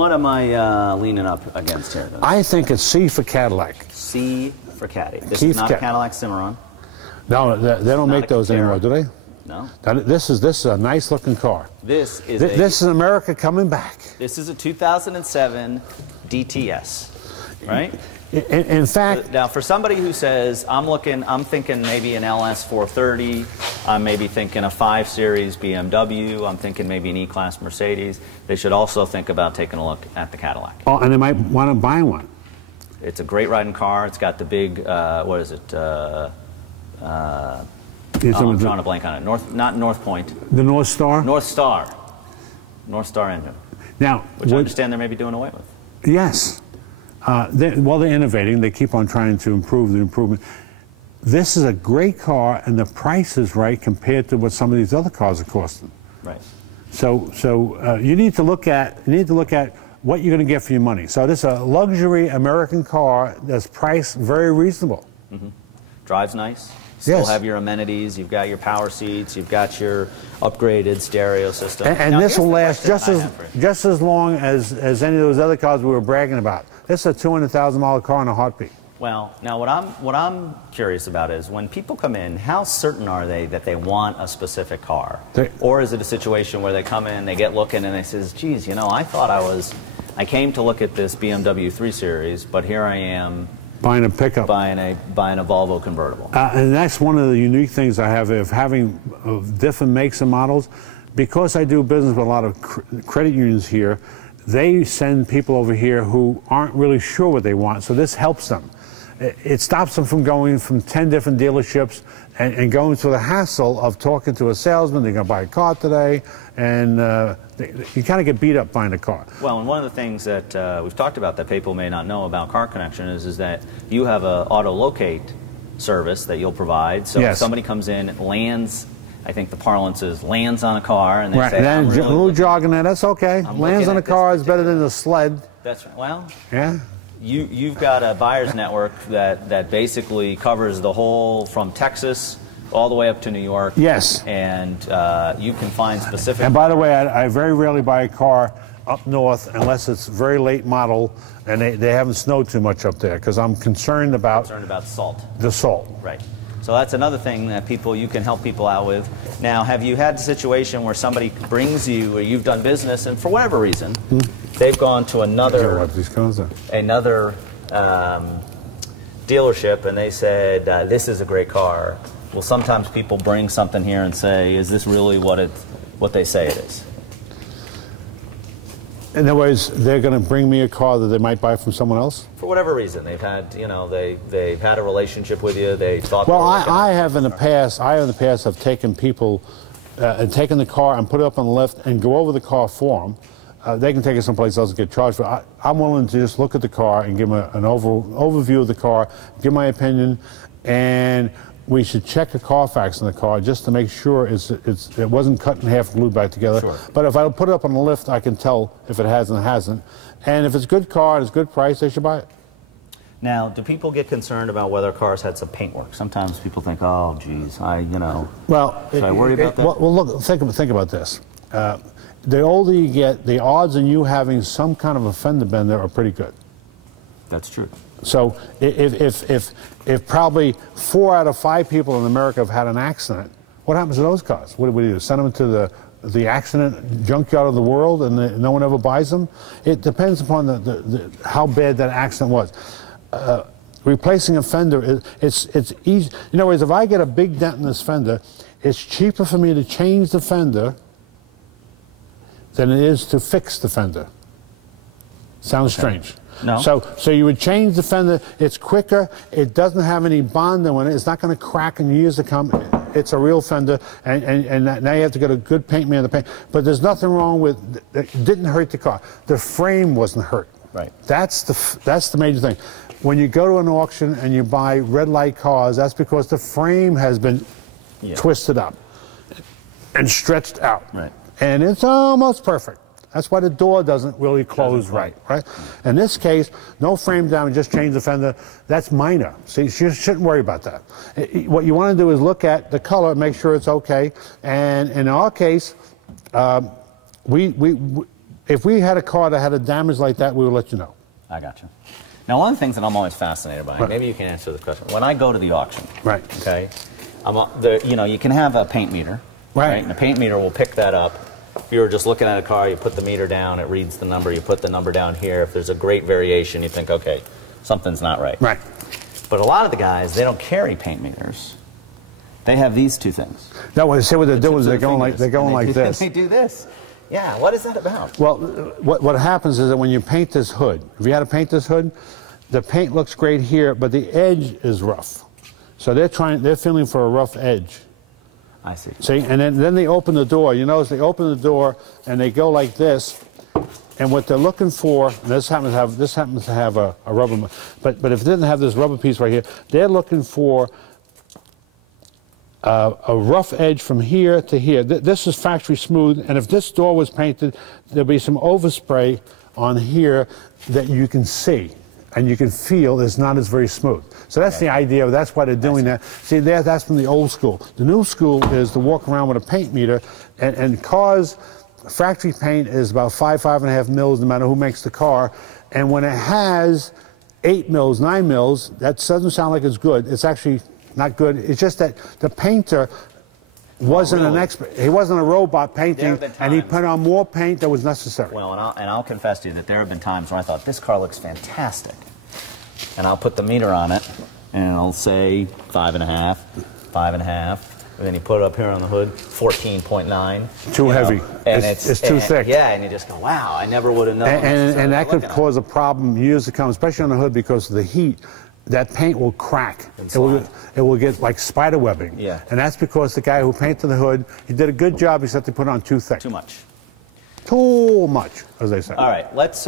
What am I leaning up against here? I think it's C for Cadillac. C for Caddy. This is not a Cadillac Cimarron. No, they don't make those anymore, do they? No. This is a nice looking car. This is America coming back. This is a 2007 DTS, right? In fact, now for somebody who says I'm thinking maybe an LS 430, I'm maybe thinking a 5 Series BMW, I'm thinking maybe an E-Class Mercedes. They should also think about taking a look at the Cadillac. Oh, and they might want to buy one. It's a great riding car. It's got the big what is it? I'm drawing a blank on it. Not North Point. The North Star? North Star. North Star engine. Now, which I understand they're maybe doing away with. Yes. They're innovating. They keep on trying to improve the improvement. This is a great car, and the price is right compared to what some of these other cars are costing. Right. So you need to look at what you're going to get for your money. So this is a luxury American car that's priced very reasonable. Mm-hmm. Drives nice. Still have your amenities. You've got your power seats. You've got your upgraded stereo system. And this will last just as long as any of those other cars we were bragging about. This is a $200,000 car in a heartbeat. Well, now what I'm curious about is when people come in, how certain are they that they want a specific car? Or is it a situation where they come in, they get looking, and they says, geez, you know, I came to look at this BMW 3 Series, but here I am buying a pickup, buying a Volvo convertible. And that's one of the unique things I have of having different makes and models. Because I do business with a lot of credit unions here, they send people over here who aren't really sure what they want, so this helps them. It stops them from going from 10 different dealerships and going through the hassle of talking to a salesman. They're going to buy a car today, and you kind of get beat up buying a car. Well, and one of the things that we've talked about that people may not know about Car Connection is that you have an auto-locate service that you'll provide. So if somebody comes in, lands, I think the parlance is lands on a car, and they say, a little jogging there, that's okay. Lands on a car is better than a sled. That's right. Well, yeah. You've got a buyer's network that basically covers the whole from Texas all the way up to New York. Yes. And you can find specific. And by the way, I very rarely buy a car up north unless it's very late model and they haven't snowed too much up there, because I'm concerned about salt. The salt. Right. So that's another thing that you can help people out with. Now, have you had a situation where somebody brings you, or you've done business, and for whatever reason, they've gone to another dealership, and they said, this is a great car. Well, sometimes people bring something here and say, is this really what they say it is? In other words, they're going to bring me a car that they might buy from someone else? For whatever reason. They've had, they've had a relationship with you. They thought. Well, I have in the past have taken people and taken the car and put it up on the lift and go over the car for them. They can take it someplace else and get charged for it. I'm willing to just look at the car and give them an overview of the car, give my opinion, and we should check a Carfax in the car just to make sure it wasn't cut in half and glued back together. Sure. But if I put it up on the lift, I can tell if it has and it hasn't. And if it's a good car and it's a good price, they should buy it. Now, do people get concerned about whether cars had some paintwork? Sometimes people think, oh, geez, Well, should I worry about that? Well, look, think about this. The older you get, the odds in you having some kind of a fender bender are pretty good. That's true. So if probably 4 out of 5 people in America have had an accident, what happens to those cars? What do we do? Send them to the accident junkyard of the world, and no one ever buys them? It depends upon how bad that accident was. Replacing a fender, it's easy. In other words, if I get a big dent in this fender, it's cheaper for me to change the fender than it is to fix the fender. Sounds strange. No. So you would change the fender. It's quicker. It doesn't have any bond in it. It's not going to crack in years to come. It's a real fender, and now you have to get a good paint man to paint. But there's nothing wrong with it. Didn't hurt the car. The frame wasn't hurt. Right. That's the major thing. When you go to an auction and you buy red light cars, that's because the frame has been twisted up and stretched out. Right. And it's almost perfect. That's why the door doesn't really close right? In this case, no frame damage, just change the fender. That's minor. See, you shouldn't worry about that. What you want to do is look at the color, make sure it's okay. And in our case, if we had a car that had a damage like that, we would let you know. I got you. Now, one of the things that I'm always fascinated by, maybe you can answer this question. When I go to the auction, right? Okay, you know, you can have a paint meter, right? And the paint meter will pick that up. If you were just looking at a car, you put the meter down, it reads the number. You put the number down here. If there's a great variation, you think, okay, something's not right. Right. But a lot of the guys, they don't carry paint meters. They have these two things. No, what they're doing is they're going like this. They do this. Yeah. What is that about? Well, what happens is that when you paint this hood, if you had to paint this hood, the paint looks great here, but the edge is rough. So they're feeling for a rough edge. I see. See, and then they open the door. You notice they open the door and they go like this, and what they're looking for, and this happens to have a rubber, but if it didn't have this rubber piece right here, they're looking for a rough edge from here to here. This is factory smooth, and if this door was painted, there'll be some overspray on here that you can see and you can feel is not as very smooth. So that's the idea. That's why they're doing that. See, that's from the old school. The new school is to walk around with a paint meter, and cars, factory paint is about 5.5 mils, no matter who makes the car. And when it has 8 mils, 9 mils, that doesn't sound like it's good. It's actually not good. It's just that the painter wasn't an expert. He wasn't a robot painting, and he put on more paint than was necessary. Well, and I'll confess to you that there have been times when I thought, this car looks fantastic. And I'll put the meter on it, and it'll say 5.5, 5.5. And then you put it up here on the hood, 14.9. Too heavy. And it's too thick. Yeah, and you just go, wow, I never would have known. And that could cause a problem years to come, especially on the hood, because of the heat. That paint will crack. It will get like spider webbing. Yeah. And that's because the guy who painted the hood, he did a good job, except they put on too thick. Too much. Too much, as they say. All right, let's...